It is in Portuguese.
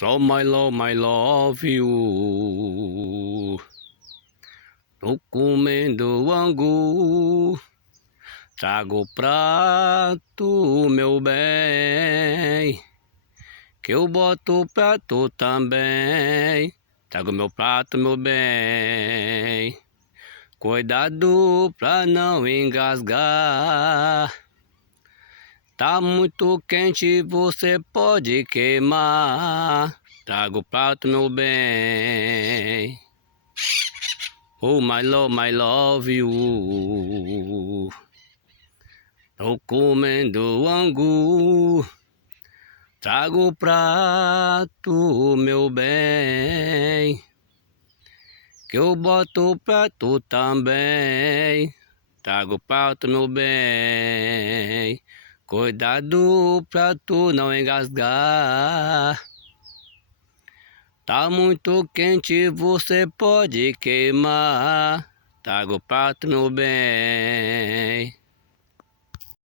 Só my love you. Tô comendo angu, trago o prato, meu bem, que eu boto pra tu também. Trago meu prato, meu bem, cuidado pra não engasgar. Tá muito quente, você pode queimar. Trago o prato, meu bem. Oh, my love you. Tô comendo angu. Trago o prato, meu bem, que eu boto pra tu também. Trago o prato, meu bem, cuidado pra tu não engasgar. Tá muito quente, você pode queimar. Trago o prato, meu bem.